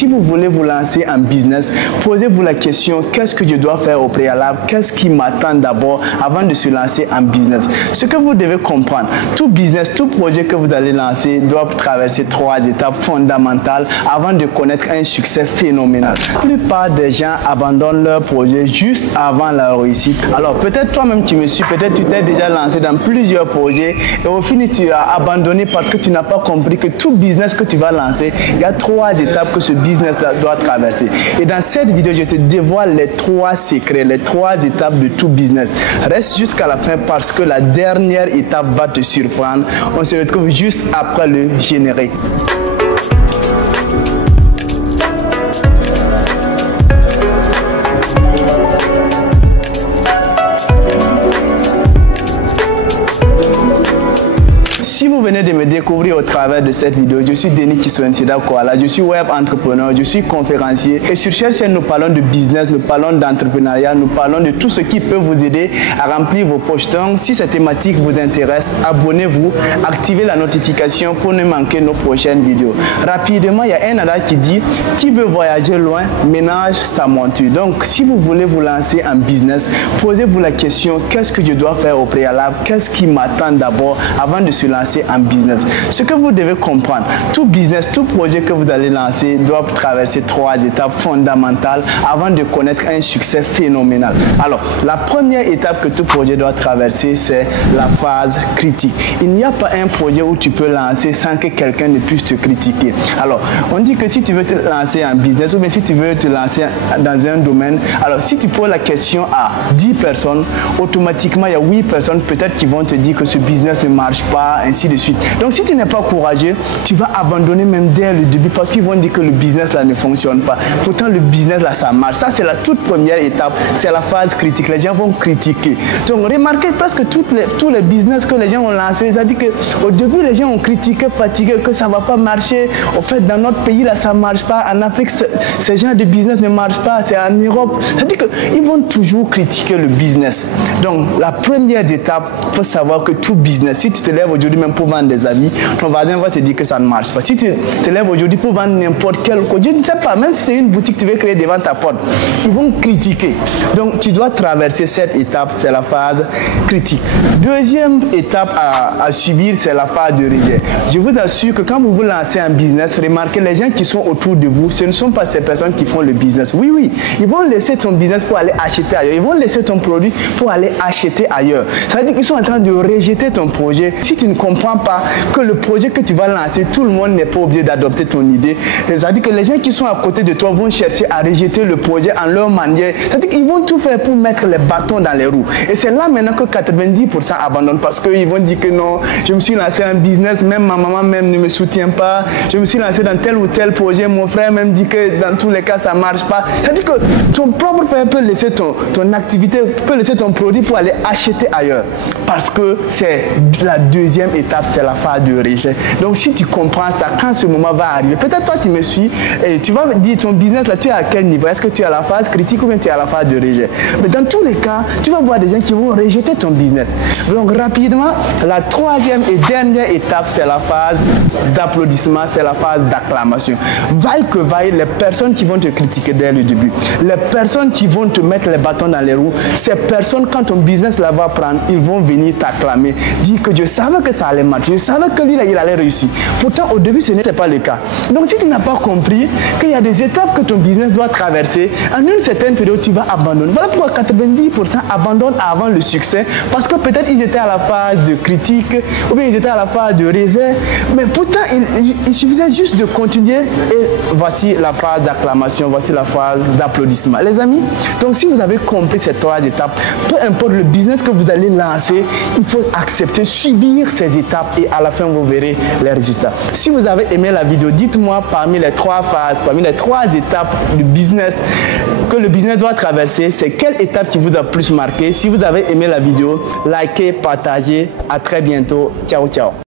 si vous voulez vous lancer en business, posez-vous la question, qu'est-ce que je dois faire au préalable? Qu'est-ce qui m'attend d'abord avant de se lancer en business? Ce que vous devez comprendre, tout business, tout projet que vous allez lancer doit traverser 3 étapes fondamentales avant de connaître un succès phénoménal. La plupart des gens abandonnent leur projet juste avant la réussite. Alors peut-être toi-même tu me suis, peut-être tu t'es déjà lancé dans plusieurs projets et au final tu as abandonné parce que tu n'as pas compris que tout business que tu vas lancer, il y a 3 étapes que ce business doit traverser. Et dans cette vidéo, je te dévoile les 3 secrets, les 3 étapes de tout business. Reste jusqu'à la fin parce que la dernière étape va te surprendre. On se retrouve juste après le générique. Si vous venez de me découvrir au travers de cette vidéo, je suis Denis Kiswensida Koala, je suis web entrepreneur, je suis conférencier et sur cette chaîne nous parlons de business, nous parlons d'entrepreneuriat, nous parlons de tout ce qui peut vous aider à remplir vos poches. Donc si cette thématique vous intéresse, abonnez-vous, activez la notification pour ne manquer nos prochaines vidéos. Rapidement, il y a un adage qui dit « Qui veut voyager loin, ménage sa monture ». Donc si vous voulez vous lancer en business, posez-vous la question « Qu'est-ce que je dois faire au préalable? Qu'est-ce qui m'attend d'abord avant de se lancer en business ?» Ce que vous devez comprendre, tout business, tout projet que vous allez lancer doit traverser 3 étapes fondamentales avant de connaître un succès phénoménal. Alors, la première étape que tout projet doit traverser, c'est la phase critique. Il n'y a pas un projet où tu peux lancer sans que quelqu'un ne puisse te critiquer. Alors, on dit que si tu veux te lancer en business ou bien si tu veux te lancer dans un domaine, alors si tu poses la question à 10 personnes, automatiquement, il y a 8 personnes peut-être qui vont te dire que ce business ne marche pas, ainsi de suite. Donc si tu n'es pas courageux, tu vas abandonner même dès le début parce qu'ils vont dire que le business là ne fonctionne pas. Pourtant le business là ça marche. Ça c'est la toute première étape, c'est la phase critique. Les gens vont critiquer. Donc remarquez presque tous les business que les gens ont lancés, ça dit qu'au début les gens ont critiqué, fatigué, que ça ne va pas marcher. Au fait dans notre pays là ça ne marche pas. En Afrique ces gens de business ne marchent pas. C'est en Europe. Ça dit qu'ils vont toujours critiquer le business. Donc la première étape, il faut savoir que tout business, si tu te lèves aujourd'hui même pour vendre des habits, ton voisin va te dire que ça ne marche pas. Si tu te lèves aujourd'hui pour vendre n'importe quel produit, je ne sais pas, même si c'est une boutique que tu veux créer devant ta porte, ils vont critiquer. Donc tu dois traverser cette étape, c'est la phase critique. Deuxième étape à subir, c'est la phase de rejet. Je vous assure que quand vous vous lancez en business, remarquez les gens qui sont autour de vous, ce ne sont pas ces personnes qui font le business. Oui, oui, ils vont laisser ton business pour aller acheter ailleurs. Ils vont laisser ton produit pour aller acheter ailleurs. Ça veut dire qu'ils sont en train de rejeter ton projet. Si tu ne comprends pas que le projet que tu vas lancer, tout le monde n'est pas obligé d'adopter ton idée. C'est-à-dire que les gens qui sont à côté de toi vont chercher à rejeter le projet en leur manière. C'est-à-dire qu'ils vont tout faire pour mettre les bâtons dans les roues. Et c'est là maintenant que 90% abandonnent parce qu'ils vont dire que non, je me suis lancé en business, même ma maman même ne me soutient pas. Je me suis lancé dans tel ou tel projet, mon frère même dit que dans tous les cas ça ne marche pas. C'est-à-dire que ton propre frère peut laisser ton activité, peut laisser ton produit pour aller acheter ailleurs. Parce que c'est la deuxième étape, c'est la phase de rejet. Donc si tu comprends ça, quand ce moment va arriver, peut-être toi tu me suis et tu vas me dire ton business là, tu es à quel niveau? Est-ce que tu es à la phase critique ou bien tu es à la phase de rejet? Mais dans tous les cas, tu vas voir des gens qui vont rejeter ton business. Donc rapidement, la troisième et dernière étape, c'est la phase d'applaudissement, c'est la phase d'acclamation. Vaille que vaille, les personnes qui vont te critiquer dès le début, les personnes qui vont te mettre les bâtons dans les roues, ces personnes, quand ton business là va prendre, ils vont venir t'acclamer, dire que je savais que ça allait marcher, je savais que lui là, il allait réussir. Pourtant, au début, ce n'était pas le cas. Donc, si tu n'as pas compris qu'il y a des étapes que ton business doit traverser, en une certaine période, tu vas abandonner. Voilà pourquoi 90% abandonnent avant le succès, parce que peut-être ils étaient à la phase de critique, ou bien ils étaient à la phase de réserve, mais pourtant, il suffisait juste de continuer, et voici la phase d'acclamation, voici la phase d'applaudissement. Les amis, donc si vous avez compris ces 3 étapes, peu importe le business que vous allez lancer, il faut accepter, subir ces étapes, et à la fin, vous verrez les résultats. Si vous avez aimé la vidéo, dites-moi parmi les 3 phases, parmi les 3 étapes du business que le business doit traverser, c'est quelle étape qui vous a plus marqué. Si vous avez aimé la vidéo, likez, partagez. À très bientôt. Ciao, ciao.